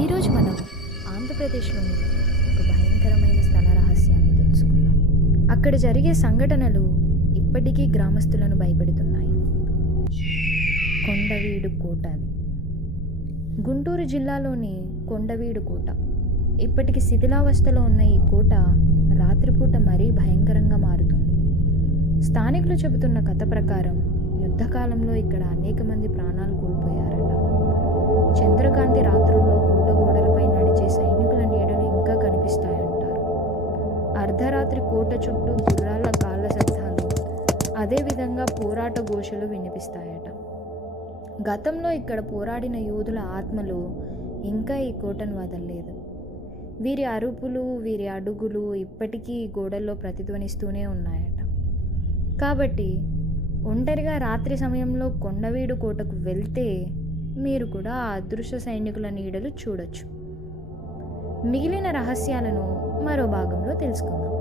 ఈరోజు మనం ఆంధ్రప్రదేశ్లోని ఒక భయంకరమైన స్థల రహస్యాన్ని తెలుసుకుందాం. అక్కడ జరిగే సంఘటనలు ఇప్పటికీ గ్రామస్తులను భయపెడుతున్నాయి. కొండవీడు కోట. అది గుంటూరు జిల్లాలోని కొండవీడు కోట. ఇప్పటికి శిథిలావస్థలో ఉన్న ఈ కోట రాత్రిపూట మరీ భయంకరంగా మారుతుంది. స్థానికులు చెబుతున్న కథ ప్రకారం యుద్ధకాలంలో ఇక్కడ అనేక మంది ప్రాణాలు కోల్పోయారట. చంద్రకాంతి రాత్రుల్లో కోట గోడలపై నడిచే సైనికుల నీడలు ఇంకా కనిపిస్తాయంటారు. అర్ధరాత్రి కోట చుట్టూ గుర్రాల కాళ్ళ శబ్దాలు, అదేవిధంగా పోరాట ఘోషలు వినిపిస్తాయట. గతంలో ఇక్కడ పోరాడిన యోధుల ఆత్మలు ఇంకా ఈ కోటను వదలలేదు. వీరి అరుపులు, వీరి అడుగులు ఇప్పటికీ ఈ గోడల్లో ప్రతిధ్వనిస్తూనే ఉన్నాయట. కాబట్టి ఒంటరిగా రాత్రి సమయంలో కొండవీడు కోటకు వెళ్తే మీరు కూడా ఆ అదృశ్య సైనికుల నీడలు చూడొచ్చు. మిగిలిన రహస్యాలను మరో భాగంలో తెలుసుకుందాం.